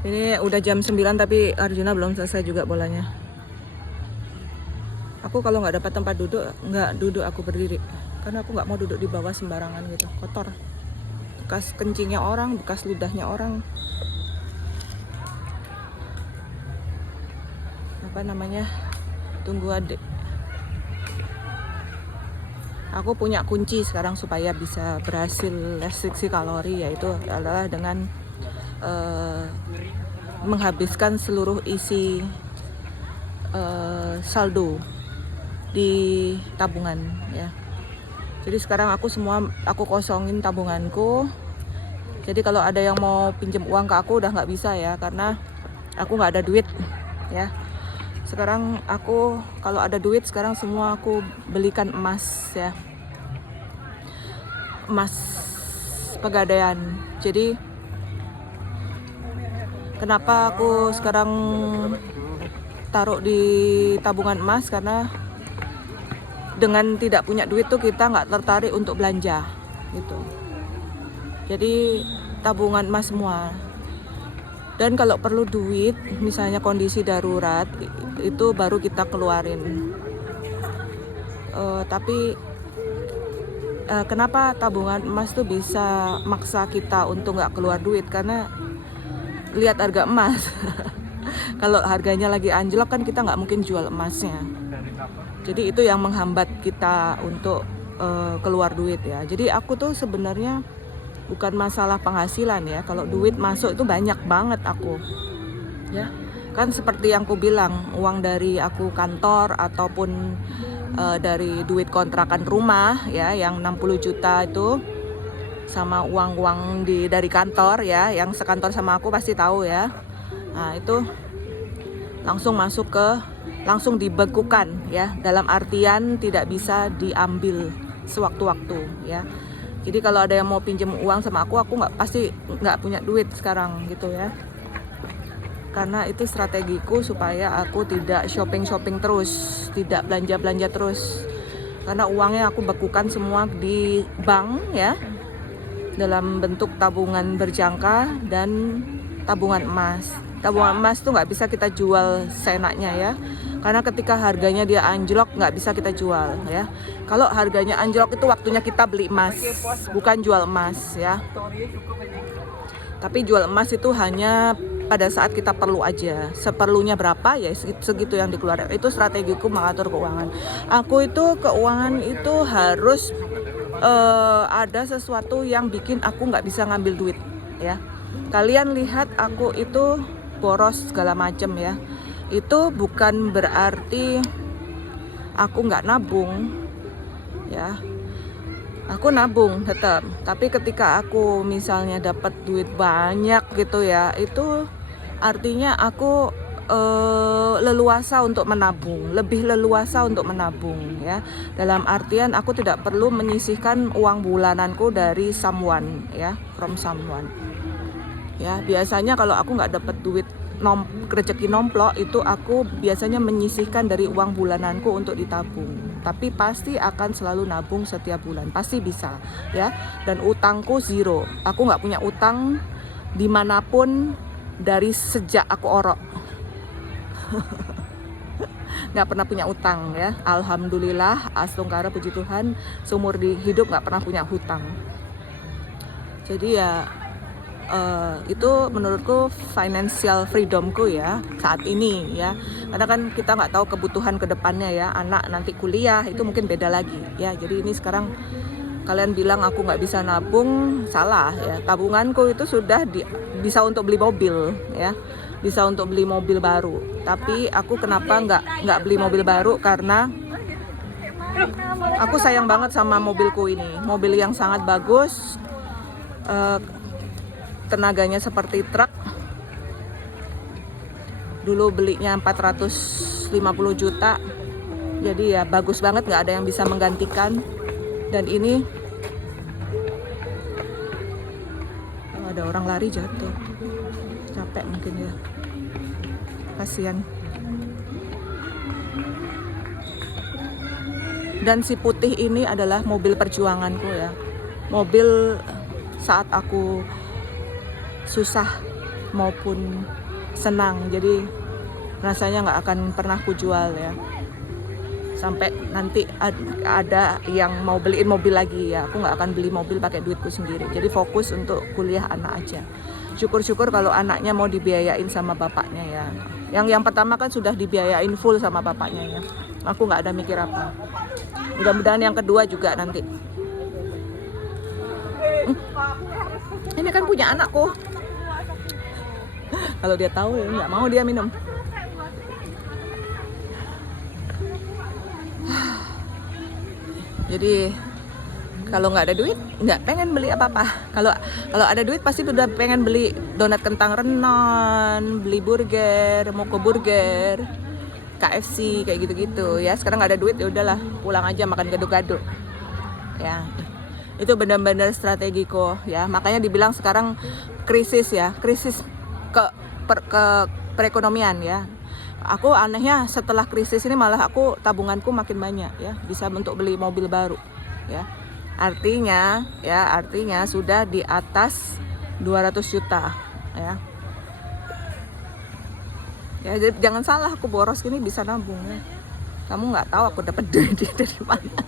Ini udah jam 9 tapi Arjuna belum selesai juga bolanya. Aku kalau nggak dapat tempat duduk, nggak duduk, aku berdiri. Karena aku nggak mau duduk di bawah sembarangan gitu, kotor. Bekas kencingnya orang, bekas ludahnya orang. Apa namanya? Tunggu adik. Aku punya kunci sekarang supaya bisa berhasil restriksi kalori, yaitu adalah dengan menghabiskan seluruh isi saldo di tabungan ya. Jadi sekarang aku kosongin tabunganku. Jadi kalau ada yang mau pinjam uang ke aku udah nggak bisa ya, karena aku nggak ada duit ya. Sekarang aku kalau ada duit sekarang semua aku belikan emas ya, emas pegadaian. Jadi kenapa aku sekarang taruh di tabungan emas, karena dengan tidak punya duit tuh kita nggak tertarik untuk belanja gitu. Jadi tabungan emas semua. Dan kalau perlu duit, misalnya kondisi darurat, itu baru kita keluarin. Tapi kenapa tabungan emas tuh bisa maksa kita untuk nggak keluar duit? Karena lihat harga emas. Kalau harganya lagi anjlok kan kita nggak mungkin jual emasnya. Jadi itu yang menghambat kita untuk keluar duit ya. Jadi aku tuh sebenarnya bukan masalah penghasilan ya. Kalau duit masuk itu banyak banget aku. Ya. Kan seperti yang aku bilang, uang dari aku kantor ataupun dari duit kontrakan rumah ya yang 60 juta itu, sama uang-uang dari kantor ya, yang sekantor sama aku pasti tahu ya. Nah itu langsung dibekukan ya, dalam artian tidak bisa diambil sewaktu-waktu ya. Jadi kalau ada yang mau pinjam uang sama aku pasti nggak punya duit sekarang gitu ya. Karena itu strategiku supaya aku tidak shopping terus, tidak belanja terus. Karena uangnya aku bekukan semua di bank ya, dalam bentuk tabungan berjangka dan tabungan emas. Tabungan emas tuh nggak bisa kita jual seenaknya ya, karena ketika harganya dia anjlok nggak bisa kita jual ya. Kalau harganya anjlok itu waktunya kita beli emas, bukan jual emas ya. Tapi jual emas itu hanya pada saat kita perlu aja. Seperlunya berapa ya segitu yang dikeluarkan. Itu strategiku mengatur keuangan. Aku itu keuangan itu harus ada sesuatu yang bikin aku nggak bisa ngambil duit ya. Kalian lihat aku itu boros segala macem ya. Itu bukan berarti aku nggak nabung ya. Aku nabung tetap, tapi ketika aku misalnya dapat duit banyak gitu ya, itu artinya aku leluasa untuk menabung, lebih leluasa untuk menabung ya. Dalam artian aku tidak perlu menyisihkan uang bulananku dari someone ya, from someone. Ya, biasanya kalau aku nggak dapat duit rezeki nomplok itu aku biasanya menyisihkan dari uang bulananku untuk ditabung. Tapi pasti akan selalu nabung setiap bulan, pasti bisa ya. Dan utangku zero, aku nggak punya utang dimanapun dari sejak aku orok. Nggak pernah punya utang ya, alhamdulillah, astungkara puji Tuhan, seumur hidup nggak pernah punya hutang. Jadi ya itu menurutku financial freedomku ya saat ini ya. Karena kan kita nggak tahu kebutuhan kedepannya ya, anak nanti kuliah itu mungkin beda lagi ya. Jadi ini sekarang kalian bilang aku nggak bisa nabung, salah ya. Tabunganku itu sudah bisa untuk beli mobil ya, bisa untuk beli mobil baru. Tapi aku kenapa nggak beli mobil baru, karena aku sayang banget sama mobilku ini, mobil yang sangat bagus. Tenaganya seperti truk. Dulu belinya 450 juta. Jadi ya bagus banget, nggak ada yang bisa menggantikan. Dan ini ada orang lari jatuh, capek mungkin ya, kasihan. Dan si putih ini adalah mobil perjuanganku ya, mobil saat aku susah maupun senang. Jadi rasanya nggak akan pernah ku jual ya. Sampai nanti ada yang mau beliin mobil lagi ya, aku nggak akan beli mobil pakai duitku sendiri. Jadi fokus untuk kuliah anak aja. Syukur-syukur kalau anaknya mau dibiayain sama bapaknya ya. Yang pertama kan sudah dibiayain full sama bapaknya ya. Aku nggak ada mikir apa. Mudah-mudahan yang kedua juga nanti. Ini kan punya anakku. Kalau dia tahu ya nggak mau dia minum. Jadi kalau nggak ada duit nggak pengen beli apa-apa. Kalau ada duit pasti udah pengen beli donat kentang renon, beli burger, Moko burger, KFC kayak gitu-gitu ya. Sekarang nggak ada duit ya udahlah, pulang aja makan gado-gado. Ya. Itu benar-benar strategiku ya. Makanya dibilang sekarang krisis ya, krisis ke perekonomian ya. Aku anehnya setelah krisis ini malah aku tabunganku makin banyak ya, bisa untuk beli mobil baru ya. Artinya sudah di atas 200 juta ya. Ya jadi jangan salah aku boros gini bisa nabung ya. Kamu nggak tahu aku dapat duit dari mana.